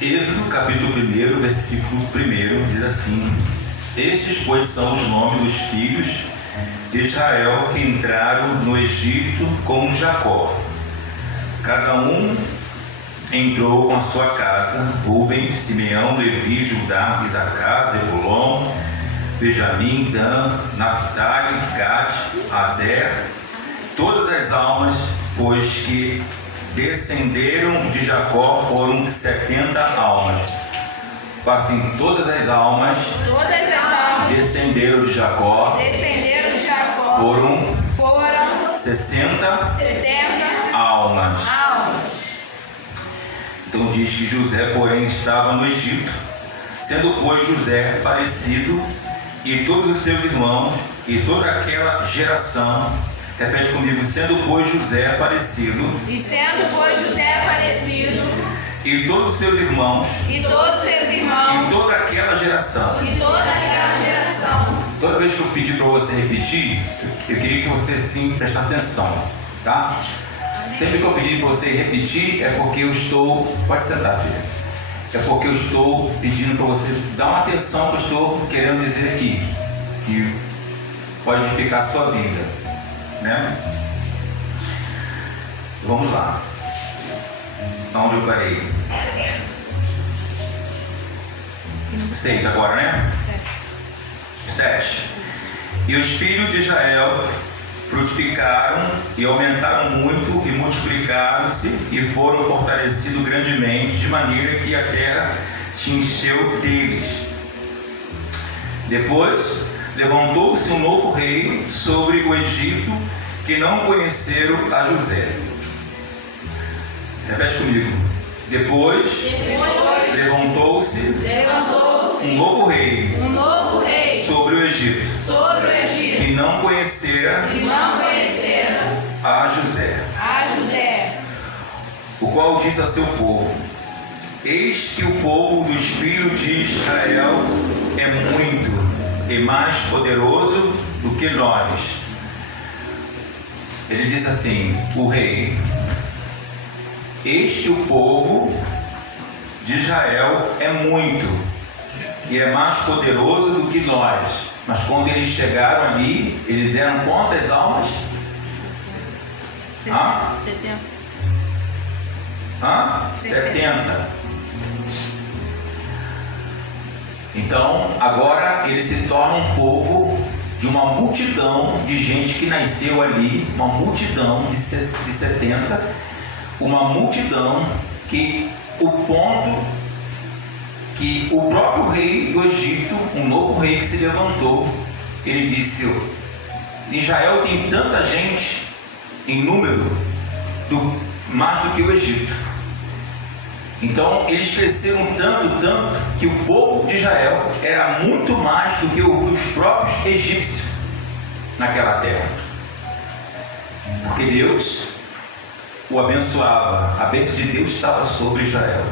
Êxodo, capítulo 1, versículo 1, diz assim: Estes, pois, são os nomes dos filhos de Israel que entraram no Egito com Jacó. Cada um entrou com a sua casa: Rúben, Simeão, Levi, Judá, Isacar, Zebulon, Benjamim, Dan, Naphtali, Gad, Aser. Todas as almas, pois, que descenderam de Jacó foram 70 almas. Assim, todas as almas descenderam de Jacó foram 60 almas. Então diz que José, porém, estava no Egito, sendo, pois, José falecido, e todos os seus irmãos, e toda aquela geração. Repete comigo: sendo, pois, José falecido, e todos os seus irmãos, e toda aquela geração. Toda vez que eu pedir para você repetir, eu queria que você sim prestasse atenção, tá? Sempre que eu pedir para você repetir, é porque eu estou... Pode sentar, filha. É porque eu estou pedindo para você dar uma atenção que eu estou querendo dizer aqui, que pode edificar a sua vida, né? Vamos lá. Onde eu parei? 6 agora, né? 7. E os filhos de Israel frutificaram e aumentaram muito e multiplicaram-se e foram fortalecidos grandemente, de maneira que a terra se encheu deles. Depois levantou-se um novo rei sobre o Egito, que não conheceram a José. Repete comigo. Depois levantou-se um novo rei sobre o Egito, que não conhecera a José, o qual disse a seu povo: Eis que o povo dos filhos de Israel é muito e mais poderoso do que nós. Ele diz assim, o rei: Eis que o povo de Israel é muito e é mais poderoso do que nós. Mas quando eles chegaram ali, eles eram quantas almas? 70. Então, agora ele se torna um povo de uma multidão de gente que nasceu ali, uma multidão de 70, uma multidão que o ponto que o próprio rei do Egito, um novo rei que se levantou, ele disse: Israel tem tanta gente em número mais do que o Egito. Então eles cresceram tanto que o povo de Israel era muito mais do que os próprios egípcios naquela terra, porque Deus o abençoava, a bênção de Deus estava sobre Israel.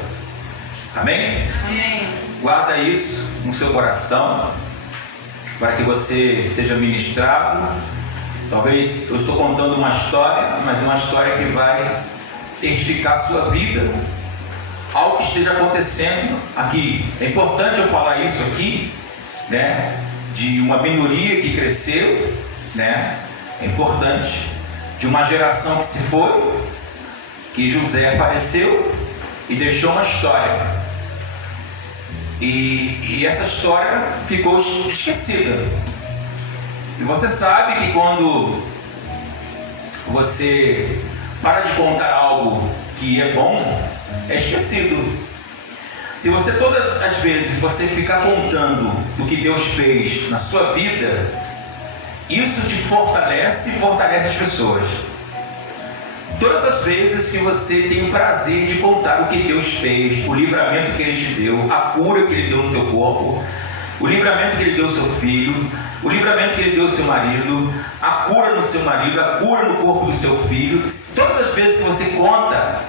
Amém? Amém. Guarda isso no seu coração, para que você seja ministrado. Talvez eu estou contando uma história, mas uma história que vai testificar a sua vida, algo que esteja acontecendo aqui. É importante eu falar isso aqui, né? De uma minoria que cresceu, né? É importante. De uma geração que se foi, que José faleceu e deixou uma história. E essa história ficou esquecida. E você sabe que quando você para de contar algo que é bom, é esquecido. Se você todas as vezes você ficar contando do que Deus fez na sua vida, isso te fortalece e fortalece as pessoas. Todas as vezes que você tem o prazer de contar o que Deus fez, o livramento que Ele te deu, a cura que Ele deu no teu corpo, o livramento que Ele deu ao seu filho, o livramento que Ele deu ao seu marido, a cura no seu marido, a cura no corpo do seu filho, todas as vezes que você conta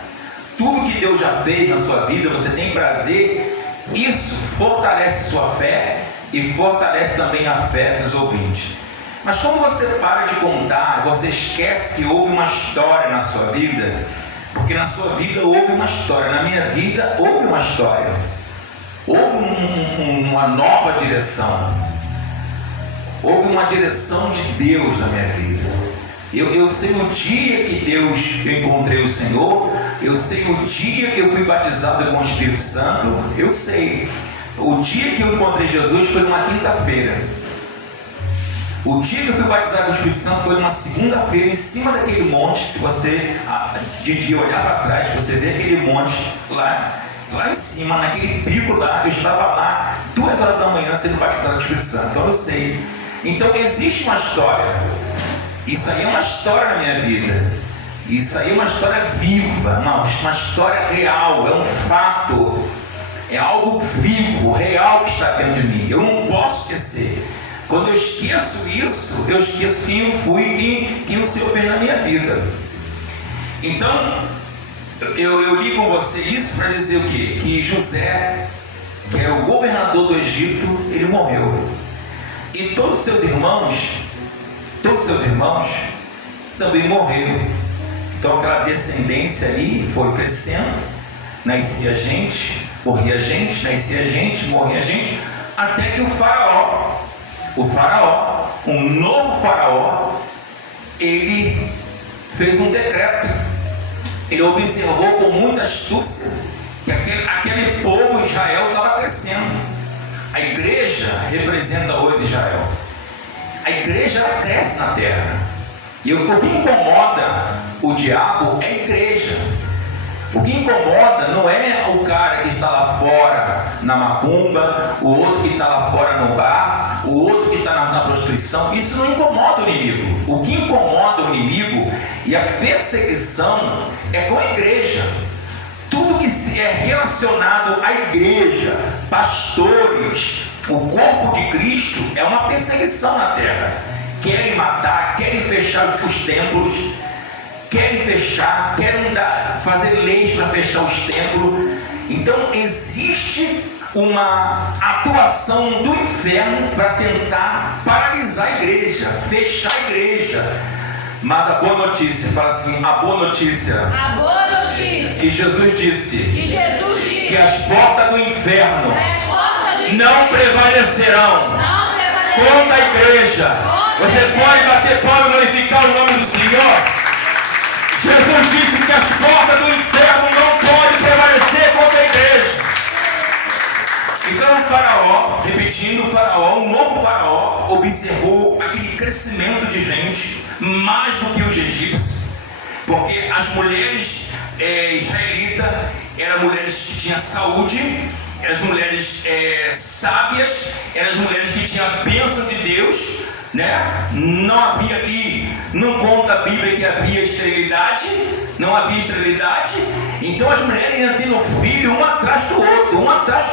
tudo que Deus já fez na sua vida, você tem prazer, isso fortalece sua fé e fortalece também a fé dos ouvintes. Mas quando você para de contar, você esquece que houve uma história na sua vida, Porque na sua vida houve uma história, na minha vida houve uma história, houve uma nova direção, houve uma direção de Deus na minha vida. Eu sei o dia que eu encontrei o Senhor, eu sei o dia que eu fui batizado com o Espírito Santo, eu sei. O dia que eu encontrei Jesus foi numa quinta-feira. O dia que eu fui batizado com o Espírito Santo foi numa segunda-feira, em cima daquele monte. Se você de dia olhar para trás, você vê aquele monte lá em cima, naquele pico lá. Eu estava lá 2 horas da manhã sendo batizado com o Espírito Santo. Então eu sei. Então existe uma história. Isso aí é uma história na minha vida. Isso aí é uma história viva, uma história real, é um fato, é algo vivo, real que está dentro de mim. Eu não posso esquecer. Quando eu esqueço isso, eu esqueço quem eu fui e quem o Senhor fez na minha vida. Então, eu li com você isso para dizer o quê? Que José, que era o governador do Egito, ele morreu. E todos os seus irmãos também morreram. Então aquela descendência ali foi crescendo, nascia gente, morria gente, nascia gente, morria gente, até que o faraó, um novo faraó, ele fez um decreto. Ele observou com muita astúcia que aquele povo Israel estava crescendo. A igreja representa hoje Israel. A igreja, ela cresce na terra. E o que incomoda o diabo é a igreja. O que incomoda não é o cara que está lá fora na macumba, o outro que está lá fora no bar, o outro que está na prostituição. Isso não incomoda o inimigo. O que incomoda o inimigo e a perseguição é com a igreja. Tudo que é relacionado à igreja, pastores, o corpo de Cristo, é uma perseguição na terra. Querem matar, querem fechar os templos, querem fazer leis para fechar os templos. Então existe uma atuação do inferno para tentar paralisar a igreja, fechar a igreja. Mas a boa notícia, fala assim, a boa notícia que Jesus disse que as portas do inferno não prevalecerão contra a igreja. Você pode bater palma e glorificar o nome do Senhor. Jesus disse que as portas do inferno não podem prevalecer contra a igreja. Então o faraó, repetindo, um novo faraó, observou aquele crescimento de gente, mais do que os egípcios, porque as mulheres israelitas eram mulheres que tinham saúde, eram as mulheres sábias, eram as mulheres que tinham a bênção de Deus, né? Não havia ali, não conta a Bíblia que havia esterilidade, não havia esterilidade. Então as mulheres iam tendo filho um atrás do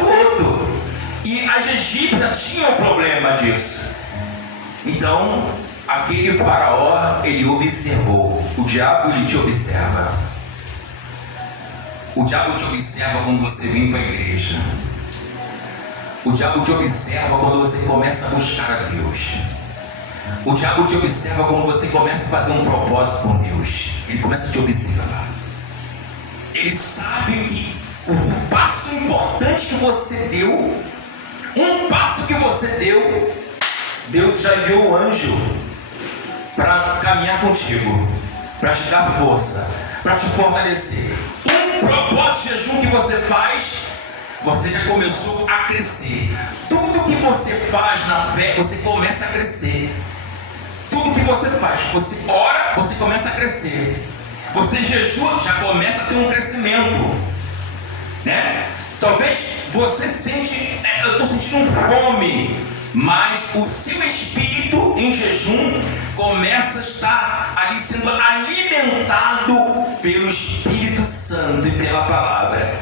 outro, e as egípcias tinham problema disso. Então aquele faraó, ele observou. O diabo, ele te observa. O diabo te observa quando você vem para a igreja. O diabo te observa quando você começa a buscar a Deus. O diabo te observa quando você começa a fazer um propósito com Deus. Ele começa a te observar. Ele sabe que o passo importante que você deu, Deus já enviou o anjo para caminhar contigo, para te dar força, para te fortalecer. Um propósito de jejum que você faz, você já começou a crescer. Tudo que você faz na fé, você começa a crescer. Tudo que você faz, você ora, você começa a crescer. Você jejua, já começa a ter um crescimento, né? Talvez você sente, eu estou sentindo fome, mas o seu espírito em jejum começa a estar ali sendo alimentado pelo Espírito Santo e pela palavra.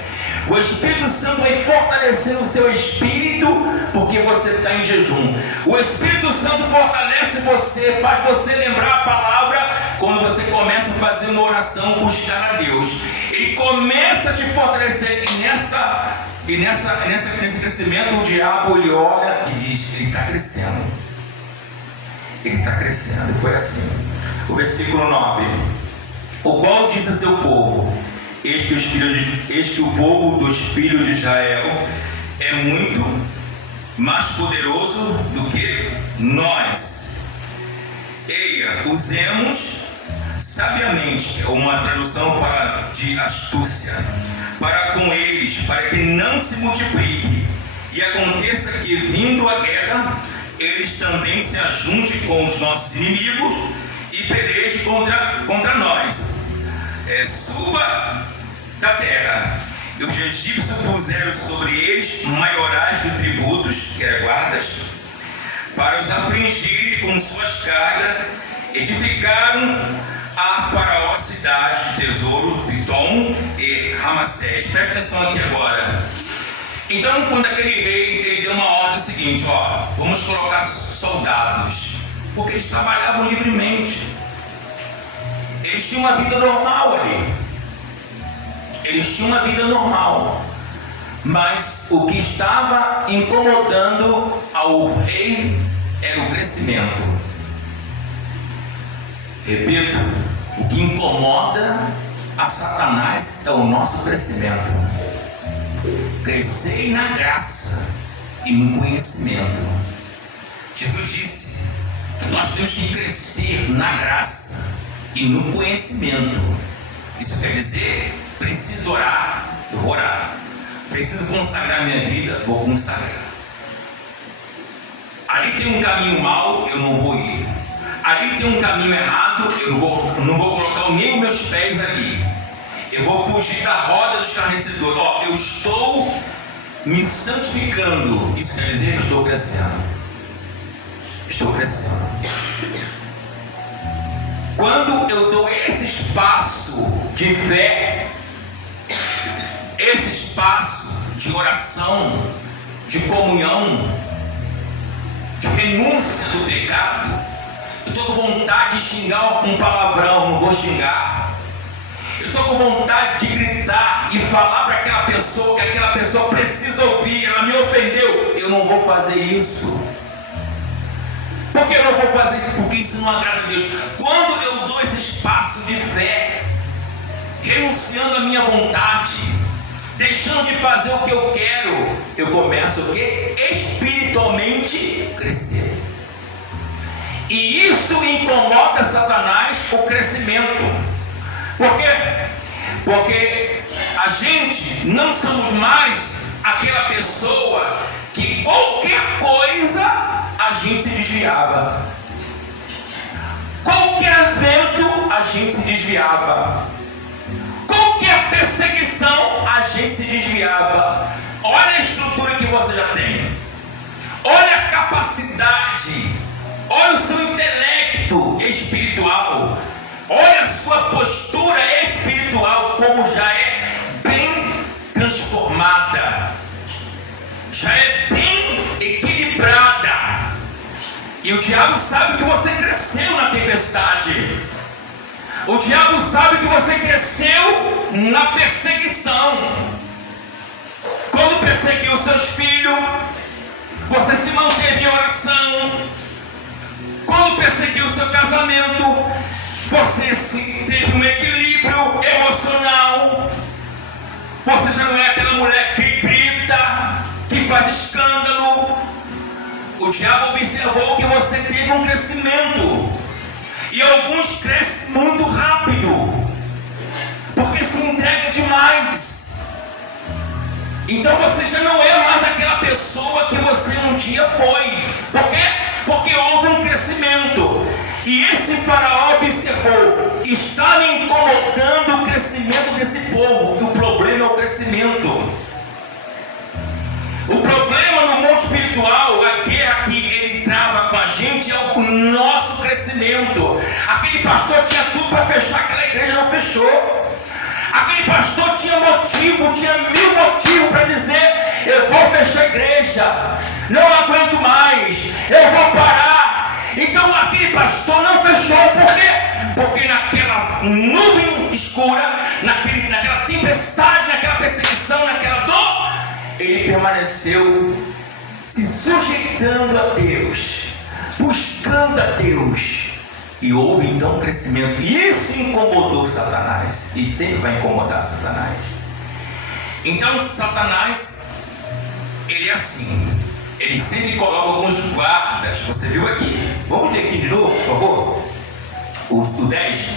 O Espírito Santo vai fortalecer o seu espírito porque você está em jejum. O Espírito Santo fortalece você, faz você lembrar a palavra quando você começa a fazer uma oração, buscar a Deus. Ele começa a te fortalecer e nesse crescimento o diabo, ele olha e diz, ele está crescendo. Ele está crescendo. E foi assim. O versículo 9. o qual disse a seu povo: eis que o povo dos filhos de Israel é muito mais poderoso do que nós. Eia, usemos sabiamente, uma tradução fala de astúcia, para com eles, para que não se multiplique, e aconteça que, vindo a guerra, eles também se ajuntem com os nossos inimigos e pelejem contra nós. Suba da terra. E os egípcios puseram sobre eles maiorais de tributos, que eram guardas, para os afligirem com suas cargas. Edificaram a Faraó a cidade de tesouro, Pitom e Ramassés. Presta atenção aqui agora. Então, quando aquele rei, ele deu uma ordem seguinte: vamos colocar soldados, porque eles trabalhavam livremente, eles tinham uma vida normal ali, eles tinham uma vida normal, mas o que estava incomodando ao rei era o crescimento. Repito, o que incomoda a Satanás é o nosso crescimento. Crescei na graça e no conhecimento. Jesus disse que nós temos que crescer na graça e no conhecimento. Isso quer dizer, preciso orar, eu vou orar. Preciso consagrar minha vida, vou consagrar. Ali tem um caminho mau, eu não vou ir. Ali tem um caminho errado, eu não vou colocar nem os meus pés ali. Eu vou fugir da roda dos escarnecedores. Eu estou me santificando. Isso quer dizer que estou crescendo. Estou crescendo. Quando eu dou esse espaço de fé, esse espaço de oração, de comunhão, de renúncia do pecado, eu estou com vontade de xingar um palavrão, não vou xingar. Eu estou com vontade de gritar e falar para aquela pessoa que aquela pessoa precisa ouvir. Ela me ofendeu, eu não vou fazer isso. Por que eu não vou fazer isso? Porque isso não agrada a Deus. Quando eu dou esse espaço de fé, renunciando à minha vontade, deixando de fazer o que eu quero, eu começo o quê? Espiritualmente crescer. E isso incomoda Satanás, o crescimento. Por quê? Porque a gente não somos mais aquela pessoa que qualquer coisa a gente se desviava. Qualquer vento a gente se desviava. Qualquer perseguição a gente se desviava. Olha a estrutura que você já tem. Olha a capacidade. Olha o seu intelecto espiritual. Olha a sua postura espiritual, como já é bem transformada, já é bem equilibrada. E o diabo sabe que você cresceu na tempestade. O diabo sabe que você cresceu na perseguição. Quando perseguiu seus filhos, você se manteve em oração. Quando perseguiu o seu casamento, você teve um equilíbrio emocional. Você já não é aquela mulher que grita, que faz escândalo. O diabo observou que você teve um crescimento. E alguns crescem muito rápido, porque se entrega demais. Então você já não é mais aquela pessoa que você um dia foi. Por quê? Porque houve um crescimento. E esse faraó observou: está me incomodando o crescimento desse povo. O problema é o crescimento. O problema no mundo espiritual, a guerra que ele trava com a gente, é o nosso crescimento. Aquele pastor tinha tudo para fechar aquela igreja, não fechou. Aquele pastor tinha motivo, tinha 1000 motivos para dizer: eu vou fechar a igreja, não aguento mais, eu vou parar. Então aquele pastor não fechou. Por quê? Porque naquela nuvem escura, naquela tempestade, naquela perseguição, naquela dor, ele permaneceu se sujeitando a Deus, buscando a Deus. E houve então um crescimento. Isso incomodou Satanás. E sempre vai incomodar Satanás. Então Satanás, ele é assim. Ele sempre coloca alguns guardas. Você viu aqui? Vamos ler aqui de novo, por favor. O 10.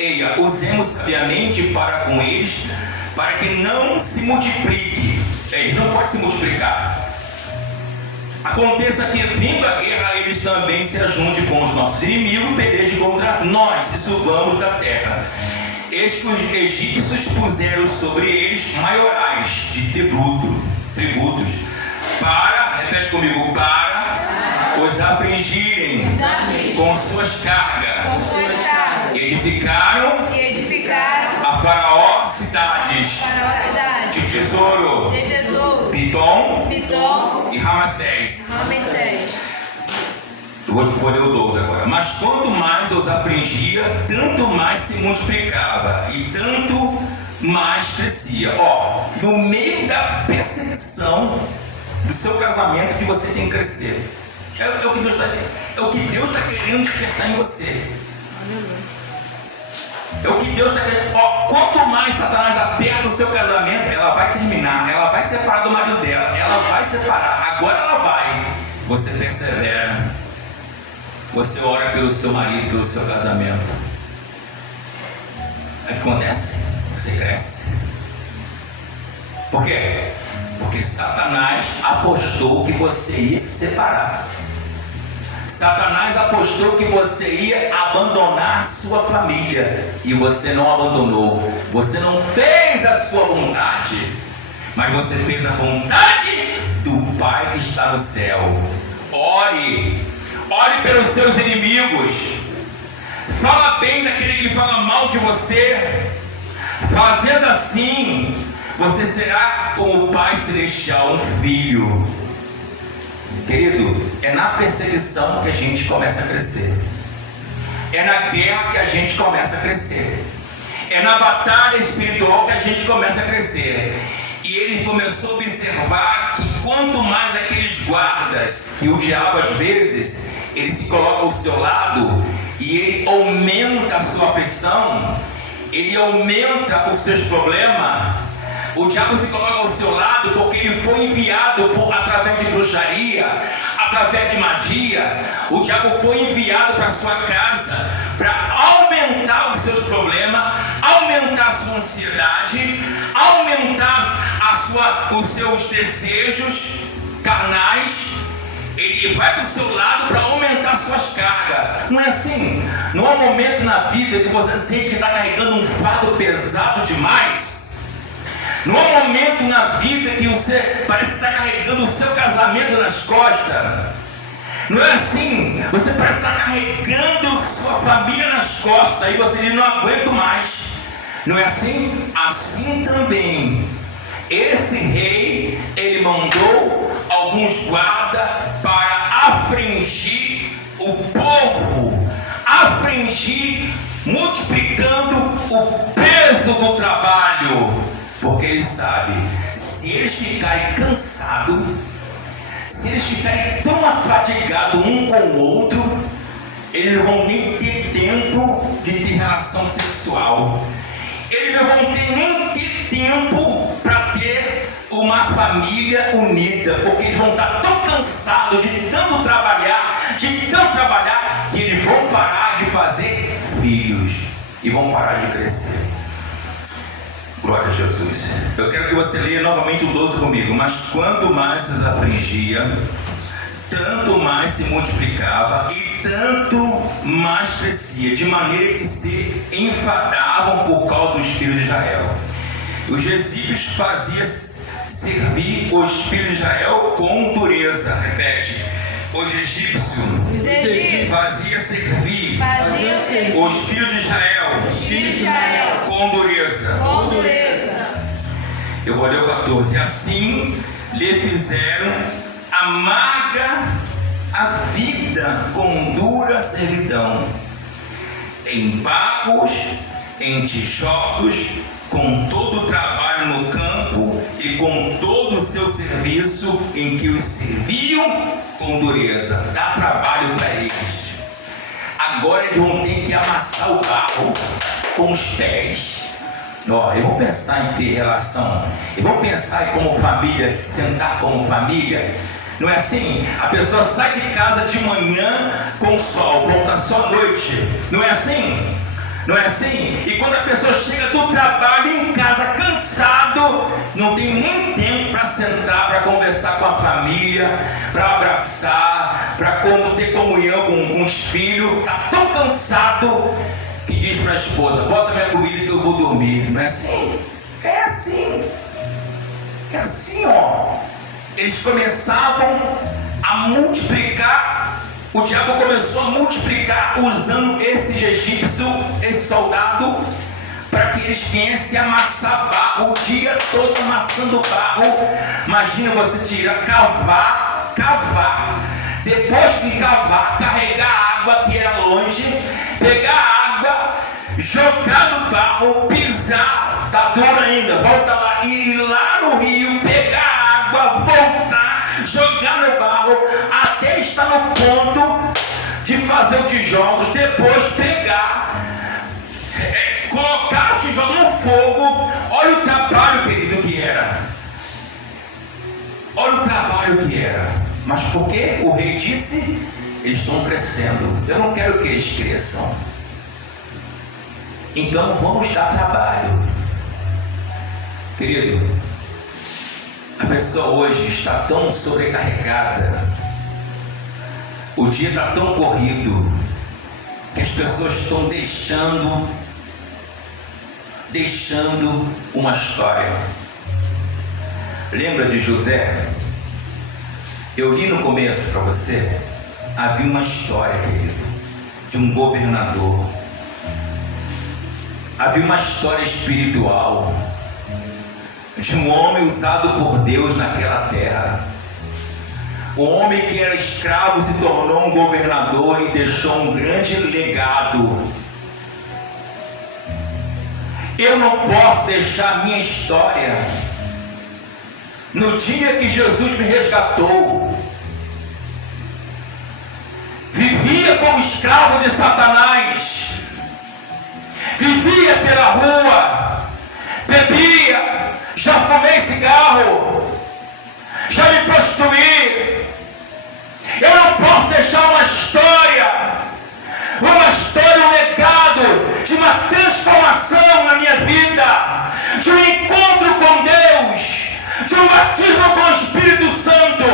Eia, usemos sabiamente para com eles, para que não se multiplique. Eles não podem se multiplicar. Aconteça que, vindo a guerra, eles também se ajuntem com os nossos inimigos e pelejem contra nós e subamos da terra. Eis que os egípcios puseram sobre eles maiorais de tributos, para, repete comigo, para os afligirem com suas cargas. Edificaram a Faraó cidades de tesouro, Pitom e Ramassés. Eu vou ler o 12 agora. Mas quanto mais os afligia, tanto mais se multiplicava e tanto mais crescia. No meio da perseguição do seu casamento, que você tem que crescer. É o que Deus está querendo despertar em você. É o que Deus está querendo. Quanto mais Satanás aperta o seu casamento, ela vai terminar. Ela vai separar do marido dela. Ela vai separar. Agora ela vai. Você persevera. Você ora pelo seu marido, pelo seu casamento. O que acontece? Você cresce. Por quê? Porque Satanás apostou que você ia se separar. Satanás apostou que você ia abandonar a sua família. E você não abandonou. Você não fez a sua vontade, mas você fez a vontade do Pai que está no céu. Ore pelos seus inimigos. Fala bem daquele que fala mal de você. Fazendo assim, você será como o Pai Celestial, um filho. Querido, é na perseguição que a gente começa a crescer. É na guerra que a gente começa a crescer. É na batalha espiritual que a gente começa a crescer. E ele começou a observar que quanto mais aqueles guardas, e o diabo às vezes, ele se coloca ao seu lado e ele aumenta a sua pressão, ele aumenta os seus problemas. O diabo se coloca ao seu lado porque ele foi enviado através de bruxaria, através de magia. O diabo foi enviado para a sua casa para aumentar os seus problemas, aumentar a sua ansiedade, aumentar os seus desejos carnais. Ele vai para o seu lado para aumentar suas cargas. Não é assim? Não há um momento na vida que você sente que está carregando um fardo pesado demais. Não há um momento na vida que você parece que está carregando o seu casamento nas costas. Não é assim? Você parece que está carregando sua família nas costas e você diz, não aguento mais. Não é assim? Assim também, esse rei, ele mandou alguns guardas para afligir o povo, afligir, multiplicando o peso do trabalho. Porque ele sabe, se eles ficarem cansados, se eles ficarem tão afadigados um com o outro, eles não vão nem ter tempo de ter relação sexual. Eles não vão nem ter tempo para ter uma família unida, porque eles vão estar tão cansados de tanto trabalhar, que eles vão parar de fazer filhos e vão parar de crescer. Glória a Jesus. Eu quero que você leia novamente o 12 comigo. Mas quanto mais os afligia, tanto mais se multiplicava e tanto mais crescia, de maneira que se enfadavam por causa dos filhos de Israel. Os egípcios faziam servir os filhos de Israel com dureza. Repete. Os egípcios faziam servir os filhos de Israel com dureza. Eu vou ler o 14. Assim lhe fizeram amarga a vida com dura servidão, em barcos, em tijolos, com todo o trabalho no campo e com todo o seu serviço em que os serviam com dureza. Dá trabalho para eles. A Agora eles vão ter que amassar o barro com os pés. Ó, eu vou pensar em ter relação, eu vou pensar em como família, se sentar como família. Não é assim? A pessoa sai de casa de manhã com o sol, volta só à noite. Não é assim? Não é assim? E quando a pessoa chega do trabalho em casa cansado, não tem nem tempo para sentar, para conversar com a família, para abraçar, para ter comunhão com os filhos. Está tão cansado que diz para a esposa: bota minha comida que eu vou dormir. Não é assim? É assim. É assim, ó. Eles começavam a multiplicar. O diabo começou a multiplicar usando esse egípcio, esse soldado, para que eles viessem amassar barro o dia todo, amassando barro. Imagina você cavar, depois de cavar, carregar a água que era longe, pegar a água, jogar no barro, pisar, tá duro ainda, volta lá, ir lá no rio, pegar a água, voltar, jogar no barro, até estar no ponto de fazer os tijolos, depois pegar, colocar os tijolos no fogo. Olha o trabalho, querido, que era. Olha o trabalho que era. Mas por que o rei disse: eles estão crescendo, eu não quero que eles cresçam, então vamos dar trabalho. Querido, a pessoa hoje está tão sobrecarregada, o dia está tão corrido, que as pessoas estão deixando uma história. Lembra de José? Eu li no começo para você. Havia uma história, querido, de um governador. Havia uma história espiritual de um homem usado por Deus naquela terra. O homem que era escravo se tornou um governador e deixou um grande legado. Eu não posso deixar a minha história. No dia que Jesus me resgatou, vivia como escravo de Satanás, vivia pela rua, bebia, já fumei cigarro, já me prostituí. Eu não posso deixar uma história, um legado de uma transformação na minha vida, de um encontro com Deus, de um batismo com o Espírito Santo,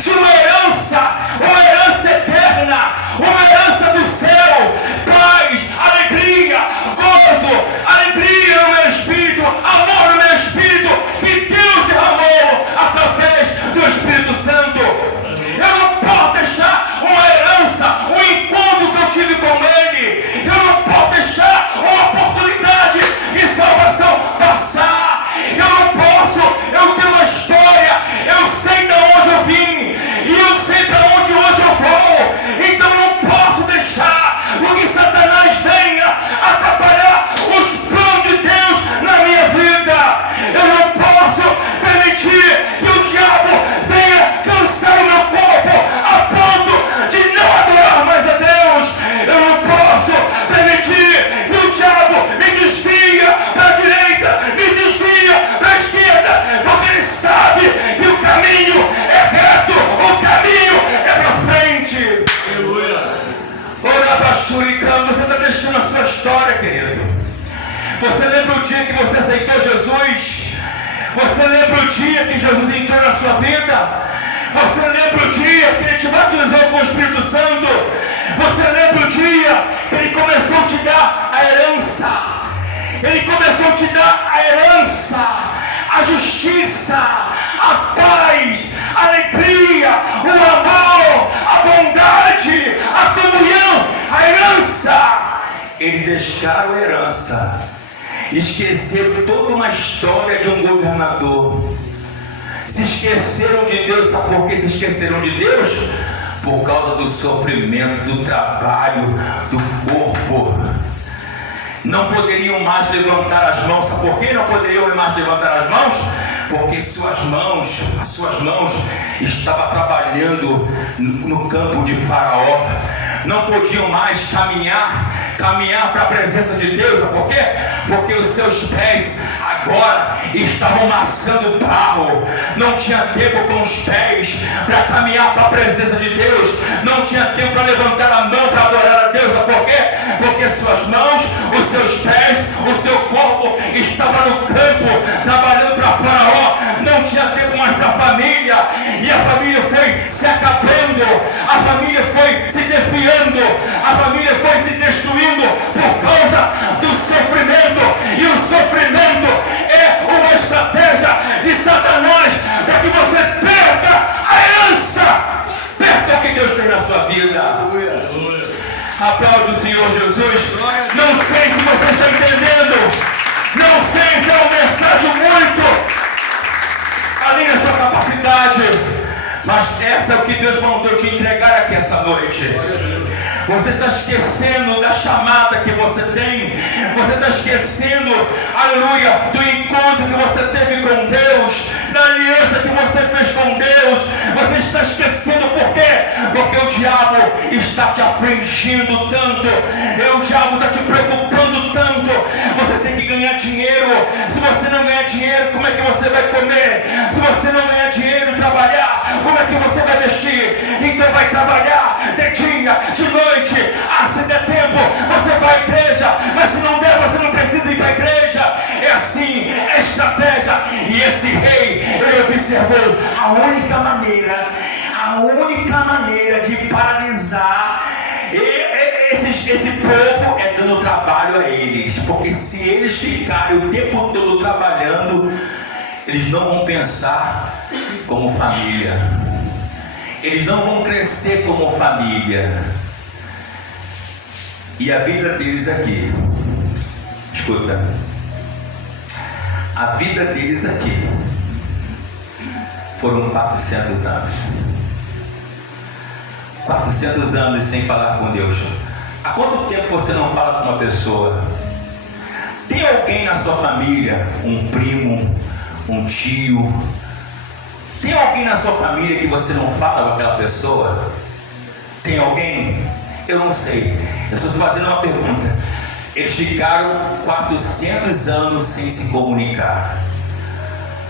de uma herança eterna, uma herança do céu, paz, alegria, gozo, alegria no meu espírito, amor no meu espírito, que Deus derramou através do Espírito Santo. Eu não posso deixar uma herança, um encontro que eu tive com Ele. Eu não posso deixar uma oportunidade de salvação passar. Eu tenho uma história, eu sei de onde eu vim, e eu sei para onde hoje eu vou. Então eu não posso deixar que Satanás venha atrapalhar os planos de Deus na minha vida. Eu não posso permitir que o diabo venha cansar o meu corpo a ponto de não adorar mais a Deus. Eu não posso permitir que o diabo me desvia para a direita, me desvia para a esquerda, porque ele sabe que o caminho é reto, o caminho é para frente. Ora, Bachuricano, você está deixando a sua história, querido. Você lembra o dia que você aceitou Jesus? Você lembra o dia que Jesus entrou na sua vida? Você lembra o dia que Ele te batizou com o Espírito Santo? Você lembra o dia que Ele começou a te dar a herança? Ele começou a te dar a herança, a justiça, a paz, a alegria, o amor, a bondade, a comunhão, a herança. Eles deixaram a herança, esqueceram toda uma história de um governador, se esqueceram de Deus. Sabe por que se esqueceram de Deus? Por causa do sofrimento, do trabalho, do corpo. Não poderiam mais levantar as mãos. Sabe por que não poderiam mais levantar as mãos? Porque as suas mãos estavam trabalhando no campo de Faraó, não podiam mais caminhar para a presença de Deus. Sabe por quê? Porque os seus pés agora estavam amassando barro. Não tinha tempo com os pés para caminhar para a presença de Deus. Não tinha tempo para levantar a mão para adorar a Deus. Sabe por quê? Porque suas mãos, os seus pés, o seu corpo estava no campo trabalhando para Faraó. Não tinha tempo mais para a família, e a família foi se acabando, a família foi se desfiando, a família foi se destruindo por causa do sofrimento. E o sofrimento é uma estratégia de Satanás para que você perca a herança, perca o que Deus tem na sua vida. Aplaude o Senhor Jesus. Não sei se você está entendendo, não sei se é uma mensagem muito além da sua capacidade, mas essa é o que Deus mandou te entregar aqui essa noite. Você está esquecendo da chamada que você tem. Você está esquecendo, aleluia, do encontro que você teve com Deus, da aliança que você fez com Deus. Você está esquecendo por quê? Porque o diabo está te afligindo tanto, o diabo está te preocupando tanto. Você tem que ganhar dinheiro. Se você não ganhar dinheiro, como é que você vai comer? Se você não ganhar dinheiro, trabalhar, como é que você vai vestir? Então vai trabalhar de dia, de noite. Se der tempo, você vai à igreja, mas se não der, você não precisa ir para a igreja. É assim, é estratégia. E esse rei, ele observou a única maneira de paralisar esse povo é dando trabalho a eles. Porque se eles ficarem o tempo todo trabalhando, eles não vão pensar como família, eles não vão crescer como família. E a vida deles aqui, escuta, a vida deles aqui foram 400 anos. 400 anos sem falar com Deus. Há quanto tempo você não fala com uma pessoa? Tem alguém na sua família, um primo, um tio? Tem alguém na sua família que você não fala com aquela pessoa? Tem alguém? Eu não sei. Eu só estou fazendo uma pergunta. Eles ficaram 400 anos sem se comunicar.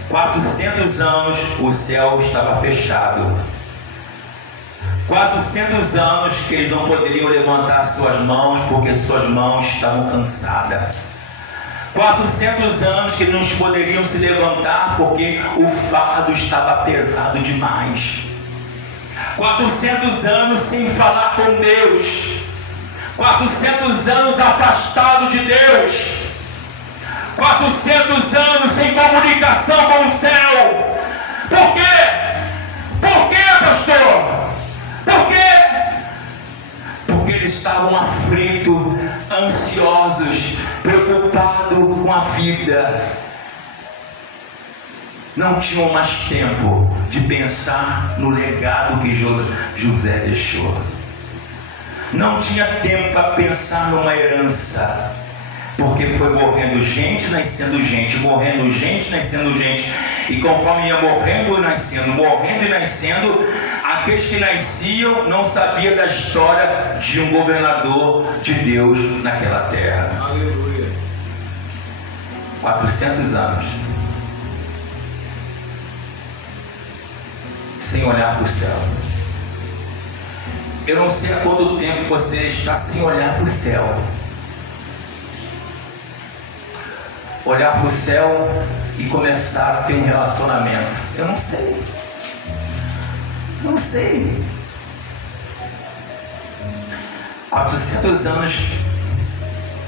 400 anos o céu estava fechado. 400 anos que eles não poderiam levantar suas mãos porque suas mãos estavam cansadas. 400 anos que não poderiam se levantar porque o fardo estava pesado demais. 400 anos sem falar com Deus. 400 anos afastado de Deus. 400 anos sem comunicação com o céu. Por quê? Por quê, pastor? Por quê? Porque eles estavam aflitos, ansiosos, preocupados com a vida. Não tinham mais tempo de pensar no legado que José deixou. Não tinha tempo para pensar numa herança, porque foi morrendo gente, nascendo gente, morrendo gente, nascendo gente. E conforme ia morrendo e nascendo, aqueles que nasciam não sabiam da história de um governador de Deus naquela terra. Aleluia. 400 anos sem olhar para o céu. Eu não sei há quanto tempo você está sem olhar para o céu. Olhar para o céu e começar a ter um relacionamento. Eu não sei. Não sei. 400 anos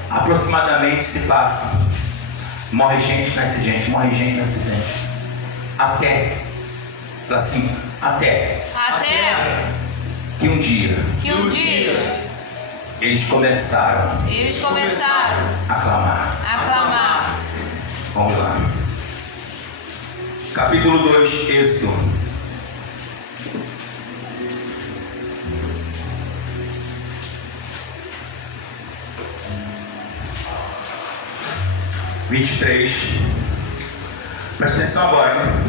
aproximadamente se passam. Morre gente, nasce gente. Morre gente, nasce gente. Até. Assim, até. Que um dia. Eles começaram. A clamar. Vamos lá. Capítulo 2, Êxodo. Presta atenção agora, né?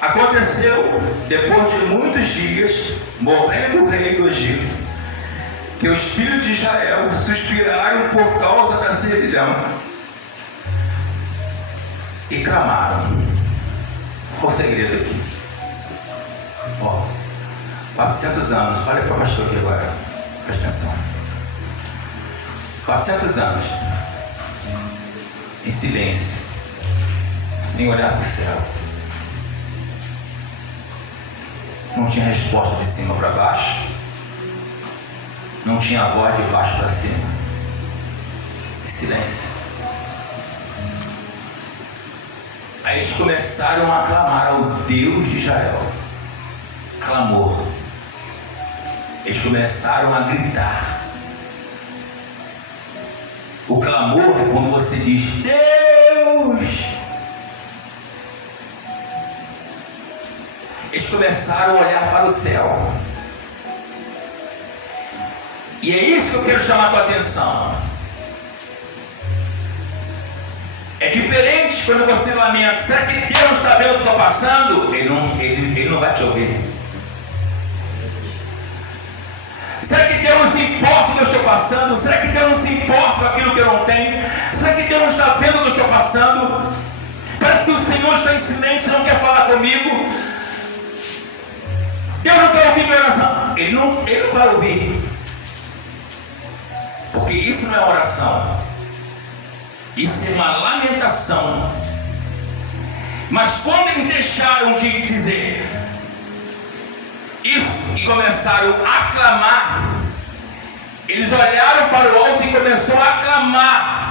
Aconteceu, depois de muitos dias, morrendo o rei do Egito, que os filhos de Israel suspiraram por causa da servidão e clamaram. Qual o segredo aqui? 400 anos, olha para o pastor aqui agora, presta atenção. 400 anos em silêncio, sem olhar para o céu. Não tinha resposta de cima para baixo, não tinha voz de baixo para cima. Em silêncio. Aí eles começaram a clamar ao Deus de Israel. Clamor. Eles começaram a gritar. O clamor é quando você diz: Deus! Eles começaram a olhar para o céu. E é isso que eu quero chamar a tua atenção. É diferente quando você lamenta. Será que Deus está vendo o que eu estou passando? Ele não vai te ouvir. Será que Deus não se importa com o que eu estou passando? Será que Deus não se importa com aquilo que eu não tenho? Será que Deus não está vendo o que eu estou passando? Parece que o Senhor está em silêncio e não quer falar comigo. Deus não quer ouvir minha oração. Ele não vai ouvir. Porque isso não é oração. Isso é uma lamentação. Mas quando eles deixaram de dizer isso e começaram a clamar, eles olharam para o alto e começaram a clamar.